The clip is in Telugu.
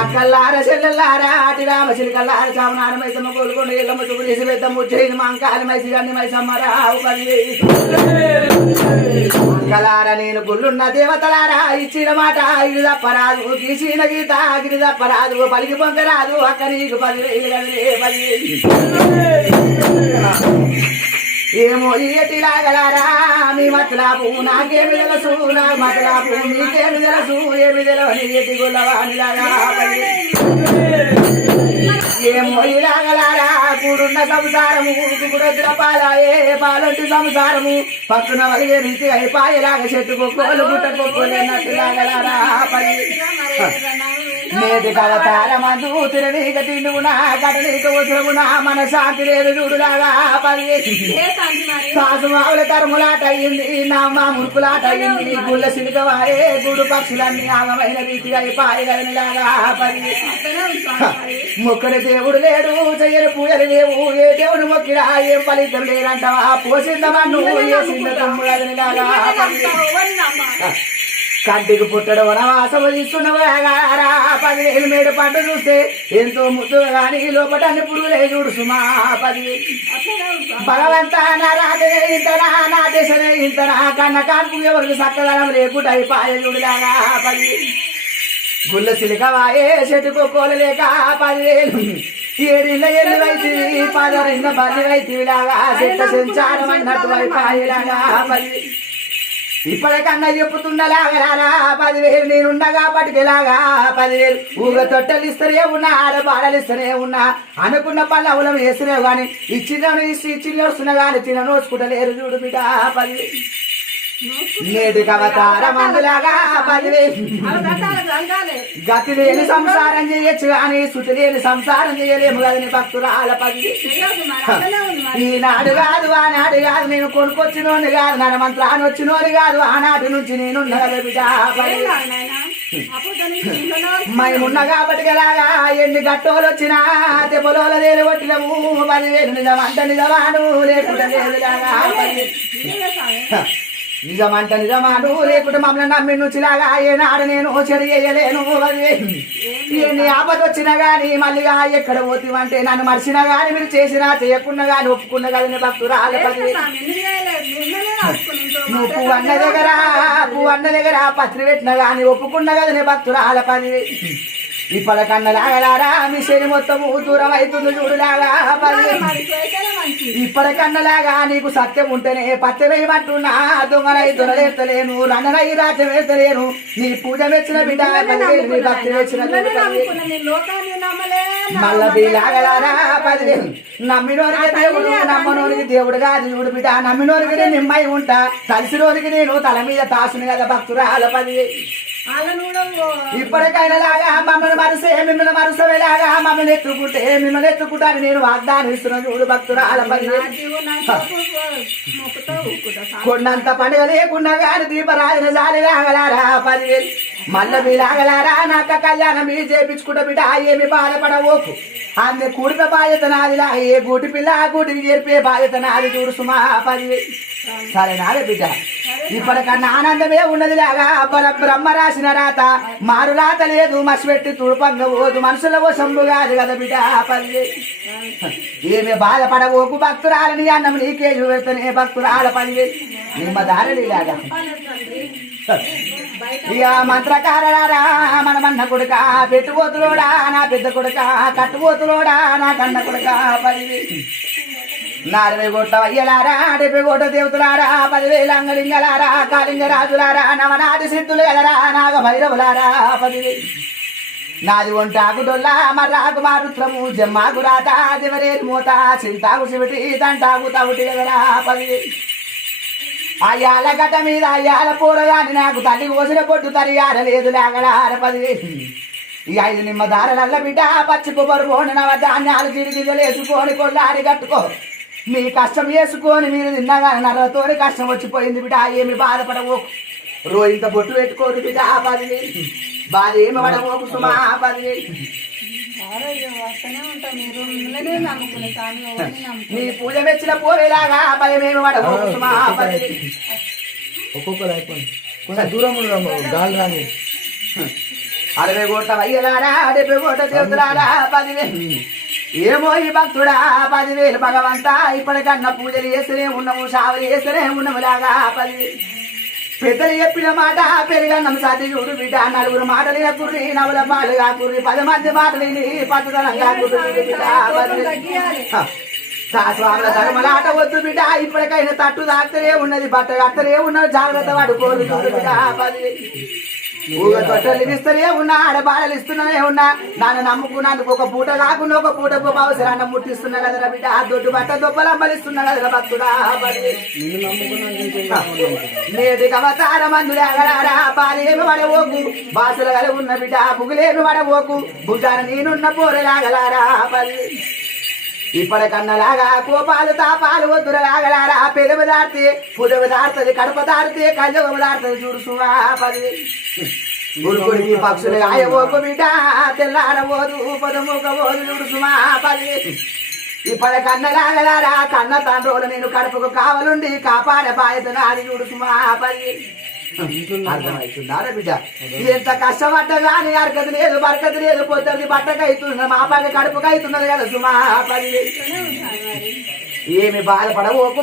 అక్కల్లార చెల్లెల్లారా అటి రామ చిలికల్లార చావనార మైసమ్మ కోలుకొని ఎల్లమ్మ చుకు చేసి పెద్దమ్మ చేయని మాంకాలి మైసి గాని మైసమ్మరా అక్కలార నేను గుళ్ళున్న దేవతలారా ఇచ్చిన మాట ఇది తప్పరాదు గీసిన గీత గిరి తప్పరాదు పలికి పొంగరాదు అక్క నీకు 10,000 ఏమో ఏటిలాగలారా మీ మతలాపు నాకేమి తెలుసు నా మతలాపు మీకేమి తెలుసు ఏమి తెలవని ఏటి గొల్లవానిలాగా ఏమో ఇలాగలారా కూడున్న సంసారము కుకుడొద్దుల పాలాయే పాలొంటి సంసారము పక్కన వలిగే నుంచి అయిపాయేలాగా చెట్టు కొక్కోలు గుట్ట కొక్కోలేనట్టులాగలారా పని నేటి కవతార మందు తిరనీక తిండునా కటనీక వసులమునా మన శాంతి లేదు చూడులాగా పని సాసు మావుల కర్ములాట అయ్యింది నా మా మురుకులాట అయ్యింది గుళ్ళ సిలికవాయే గుడు పక్షులన్నీ ఆగమైన రీతిగా అయిపాయగలనిలాగా పని మొక్కడి దేవుడు లేడు చెయ్యని పూజలు లేవు ఏ దేవుడు మొక్కిడా ఏం ఫలితం లేదంటావా పోసిందమన్ను ఏ సిన్న తమ్ముడనిలాగా కంటికి పుట్టడం వనవాసం ఇస్తున్నవారా 10,000 మేడు పంట చూస్తే ఎంతో ముద్దుగా కానీ లోపటాన్ని పురుగులే చూడు సుమా 10,000 భగవంతా నా రాజనే ఇంతనా నా దేశమే ఇంతనా కన్న కాన్పు ఎవరికి సక్కదనం లేకుండా అయిపాయ చూడులాగా 10,000 గుళ్ళ సిలికవాయే చెట్టుకోకోలు లేక 10,000 ఏడిళ్ళ ఎల్లు వైతివి 10 బల్లి వైతివిలాగా చెట్ల సంచారం అన్నట్టు అయిపాయలాగా 10,000 ఇప్పటికన్నా చెప్పుతున్నలాగలారా 10,000 నేనుండగా పట్టుకెలాగా 10,000 ఊగ తొట్టెలు ఇస్తూనే ఉన్నా ఆడబాడలు ఇస్తూనే ఉన్నా అనుకున్న పల్లవులం వేస్తూనే గాని ఇచ్చిన వస్తున్నా గాని తిన నోసుకుంటలేరు చూడు బిడ్డ 10,000 నేటి కవతార మందులాగా 10,000 గతి లేని సంసారం చేయొచ్చు కానీ శృతి లేని సంసారం చేయలేము కదని భక్తురాల 10,000 ఈనాడు కాదు ఆనాడు కాదు నేను కొనుక్కొచ్చినోని కాదు నర మంత్రాన్ని వచ్చినోని కాదు ఆనాటి నుంచి నేను మేమున్నా కాబట్టి లాగా ఎన్ని గట్టోలు వచ్చినా తెప్పలోల వేలు కొట్టినము 10,000 నిజమంట నిజమాను లేకుండా లేదులాగా నిజమంట నిజమాను లేకుంటే మమ్మల్ని నమ్మి నుంచిలాగా ఏనాడు నేను చెడు చేయలేను ఎన్ని ఆపద వచ్చినా గాని మళ్ళీగా ఎక్కడ పోతివంటే నన్ను మర్చినా గాని మీరు చేసినా చేయకున్నా గాని ఒప్పుకున్నా కదని భక్తురాల 10,000 నువ్వు పువ్వు అన్న దగ్గర పత్రి పెట్టినా గాని ఒప్పుకున్నా కదని భక్తురాల 10,000 ఇప్పటికన్నలాగలారా మీ శని మొత్తము దూరం అవుతుంది చూడులాగా 10,000 ఇప్పటికన్నలాగా నీకు సత్యం ఉంటేనే పత్తి వేయమంటున్నా దొంగనై దొరలేస్తలేను రంగనై రాజ్యం వేస్తలేను నీ పూజ మెచ్చిన బిడ్డ 10,000 భక్తి మెచ్చిన మళ్ళా బీలాగలారా 10,000 నమ్మినోరికి దేవుడు నమ్మనోరికి దేవుడు కాదు చూడు బిడ్డ నమ్మినోరికి నేను నిమ్మై ఉంటా కలిసినోరికి నేను తల మీద తాసుని కదా భక్తురాల 10,000 ఇప్పటికైనా లాగా మమ్మల్ని మరిసే మిమ్మల్ని మరుసవేలాగా మమ్మల్ని ఎత్తుకుంటే మిమ్మల్ని ఎత్తుకుంటాను నేను వాగ్దానం ఇస్తున్నాను చూడు భక్తురాల 10,000 కొండంత పండుగ లేకున్నా గాని దీపరాజన జాలి లాగలారా 10,000 మళ్ళీ మీ లాగలారా నాక కళ్యాణం మీరు చేపించుకుంటా బిడ్డ ఏమి బాధపడవోకు ఆమె కూడిపే బాధ్యత నాదిలా ఏ గూటి పిల్ల గూటికి చేర్పే బాధ్యత నాది చూడు సుమా 10,000 సరే నాదే బిడ్డ ఇప్పటికన్నా ఆనందమే ఉన్నది లాగా బ్రహ్మ రాసిన రాత మారు రాత లేదు మసిపెట్టి తుడుపంగ పోదు మనుషుల సంబు కాదు కదా బిడ్డ 10,000 ఏమి బాధపడవోకు భక్తురాలని అన్నం నీకే చూపెడతానే భక్తురాల 10,000 నిమ్మ దారని లాగా ఇక మంత్రకారరారా మనమన్న కొడుక పెట్టుబోతులోడా నా పెద్ద కొడుక కట్టుబోతులోడా నా కన్న కొడుక 10,000 నారవై కోట్ల వయ్యలారా 70 కోట్ల దేవతలారా 10,000 అంగలింగలారా కాలింగరాజులారా నవనాటి సిద్ధులు గలరా నాగ భైరవులారా 10,000 నాది ఒంటాకు డొల్లా మర్రాకు మారుత్రము జమ్మాకు రాత దివరేరు మూత చింతాకు శివటి తంటాకు తవుటి గలరా 10,000 అయ్యాల గట్ట మీద అయ్యాల పూడగాని నాకు తల్లి కోసిన పొట్టు తరియారలేదు లాగలార 10,000 ఈ 5 నిమ్మ దారలల్ల బిడ్డ పచ్చి కొబ్బరి పోని నవధాన్యాలు గిరిగిజలు వేసుకొని కొల్లారి కట్టుకో మీ కష్టం వేసుకొని మీరు తిన్నగానే నర్రతోని కష్టం వచ్చిపోయింది బిడ్డ ఏమి బాధపడవో రోయింత బొట్టు పెట్టుకోరు బిడ్డ 10,000 బాధ ఏమి పడవోకు సుమా 10,000 నీ పూజ మెచ్చిన పోవేలాగా భయమేమి పడవోకు సుమా 10,000 ఒక్కొక్కరు అయిపోయింది దూరం గాలి రాని 60 కోట్ల వయ్యలారా 70 కోట్ల దేవతలారా 10,000 ఏమో ఈ భక్తుడా 10,000 భగవంతా ఇప్పటికన్నా పూజలు చేస్తూనే ఉన్నాము సావులు చేస్తూనే ఉన్నాము లాగా 10,000 పెద్దలు చెప్పిన మాట పెరుగన్నం సాధ్య చూడు బిడ్డ 4 మాటలు కుర్రి నవల పాలుగా కుర్రి 10 మంది మాటలు పద్ధతంగా కుర్రి బిడ్డ స్వాముల ధర్మలాట వద్దు బిడ్డ ఇప్పటికైనా తట్టు దాక్తనే ఉన్నది బట్ట కట్టనే ఉన్నది జాగ్రత్త పడుకోరు చూడు బిడ్డ 10,000 తొట్టలు ఇస్తూనే ఉన్నా ఆడబాడలు ఇస్తూనే ఉన్నా నన్ను నమ్ముకున్నందుకు ఒక పూట కాకుండా ఒక పూట అవసరాన్ని ముట్టిస్తున్నా కదరా బిడ్డ దొడ్డు బట్ట దొబ్బలు అమ్మలిస్తున్నా కదరా భక్తుడా నేటికి అవతార మందులే అగడారా పాలేమి పడవోకు బాసులు గల ఉన్న బిడ్డ పుగులేమి పడవోకు భుజాన నేనున్న పోరలాగలారా ఇప్పటికన్నలాగా కోపాలు తాపాలు వద్దురలాగలారా పెదవి దాడితే పుదవి దాడుతుంది కడప దాడితే కళ్ళొగము దాడుతుంది చూడు సుమా 10,000 గురుకుడికి పక్షులు ఆయవోకు బిడ్డ తెల్లారబోదు పొదముకపోదు చూడు సుమా 10,000 ఇప్పటికన్నలాగలారా కన్న తండ్రులు నేను కడుపుకు కావలుండి కాపాడే బాధ్యత నాది చూడు సుమా 10,000 అర్థమవుతున్నారా బిడ్డ ఎంత కష్టపడ్డా కానీ అరకత లేదు బరకత లేదు పొద్దుది బట్టకైతున్నది మా పక్క కడుపుకైతున్నది కదా సుమా 10,000 ఏమి బాధపడవోకు